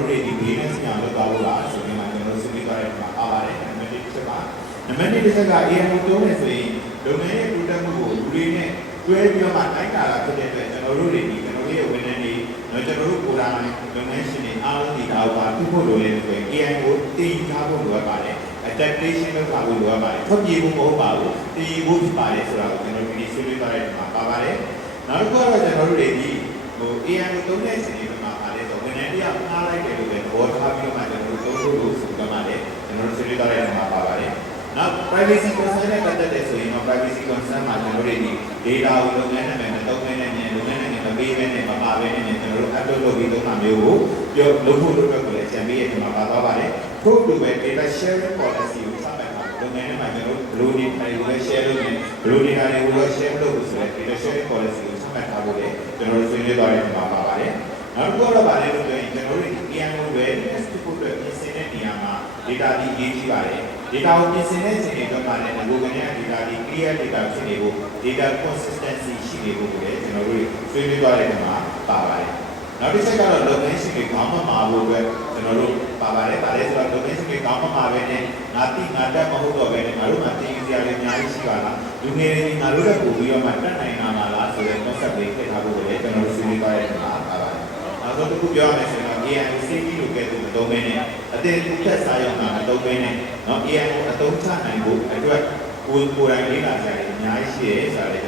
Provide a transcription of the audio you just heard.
တို့တွေဒီဘေးနဲ့ဆရာလုပ်သွားလို့လားဆိုရင်မှကျွန်တော်ဆွေးနွေးသွားတဲ့မှာပါပါတယ်နံပါတ်1တစ်ချက်ကနံပါတ်2တစ်ချက်က AMO တုံးနေဆိုရင်လုပ်ငန်းရဲ့တိုးတက်မှုကိုလူတွေနဲ့တွဲပြီးတော့မှတိုင်းတာတာဖြစ်တဲ့အတွက်ကျွန်တော်တို့တွေဒီကျွန်တော်တို့ရဲ့ဝန်ထမ်းတွေကျွန်တော်တို့ကိုယ်တိုင်လုပ်ငန်းရှင်တွေအားလုံးဒီဒါပါပြုဖို့လိုလဲဆိုရင် AMO တင်ထားဖို့လိုအပ်ပါတယ် adaptation လုပ်ပါဖို့လိုအပ်ပါတယ်ထွက်ပြေးဖို့မဟုတ်ပါဘူးတည်ဖို့ဖြစ်ပါတယ်ဆိုတာကိုကျွန်တော်ဒီဆွေးနွေးသွားတဲ့မှာပါပါတယ်နောက်တစ်ခုကတော့ကျွန်တော်တို့တွေဒီAMO တုံးတဲ့စီတွေမှာပါတယ်ဆိုဝန်ထမ်းတရားမှားလိုက်တယ်လို့ပဲသဘောထားပြီးတော့မှကျွန်တော်တို့သုံးဖို့ဆိုကြမှာလေကျွန်တော်တို့ဆွေးနွေးသွားတဲ့မှာပါပါတယ်နောက် privacy concern နဲ့ပတ်သက်တဲ့ဆိုရင်တော့ privacy concern မှာကျွန်တော်တို့ဒီ data ကိုလုပ်ငန်းနာမည်နဲ့သုံးနေနေလုပ်ငန်းနာမည်မပေးဘဲနဲ့မပါဘဲနဲ့ကျွန်တော်တို့ upload လုပ်ပြီးသုံးတာမျိုးကိုပြောလုပ်ဖို့လုပ်တော့ကိုလည်းအကြံပေးရမှာပါသွားပါတယ်ထို့တူပဲ data sharing policy ကိုစတင်ပါလုပ်ငန်းထဲမှာကျွန်တော်တို့ဘယ်လိုနေထိုင်လို့ share လုပ်နေဘယ်လိုနေထိုင်လို့ share လုပ်လို့ဆိုတဲ့ data sharing policy ကိုစတင်ထားဖို့လည်းကျွန်တော်တို့ဆွေးနွေးသွားတဲ့မှာပါပါတယ်နောက်တစ်ခုတော့ဗာလဲလို့ဆိုရင်ကျွန်တော်တို့ AMO ပဲ test ဖို့အတွက်ပြင်ဆင်တဲ့နေရာမှာ data ဒီရေးကြည့်ပါတယ် data ကိုပြင်ဆင်တဲ့အခြေအနေတော့ပါတယ်ဒီလိုကနေ data ဒီ clear data ဖြစ်နေဖို့ data consistency ရှိနေဖို့ကိုလည်းကျွန်တော်တို့ဆွေးနွေးသွားတဲ့နေရာမှာပါပါတယ်နောက်တစ်ချက်ကတော့လုပ်ငန်းရှင်တွေကောင်းမှမှာဖို့အတွက်ကျွန်တော်တို့ပါပါတယ်ဒါလည်းဆိုတော့လုပ်ငန်းရှင်တွေကောင်းမှမှာပဲနဲ့ငါတိငါတက်မဟုတ်တော့ပဲနဲ့ငါတို့မှတင်ယူစရာတွေအများကြီးရှိပါလားလူငယ်တွေငါတို့လည်းပို့ပြီးတော့မှတက်နိုင်မှာလားဆိုတဲ့ concept လေးထည့်ထားဖို့လည်းကျွန်တော်တို့ဆွေးနွေးသွားတဲ့နေရာမှာပါပါတယ်နောက်ဆုံးတစ်ခုပြောရမယ်ဆိုရင် AMO safety လို့ကဲလို့မသုံးဘဲနဲ့အသေးအဖြတ်စာရောက်တာမသုံးဘဲနဲ့เนาะ AMO အသုံးချနိုင်ဖို့အတွက်ကိုယ်တိုင်လေ့လာကြရတယ်အများကြီးရှိရဲဆိုတာလည်း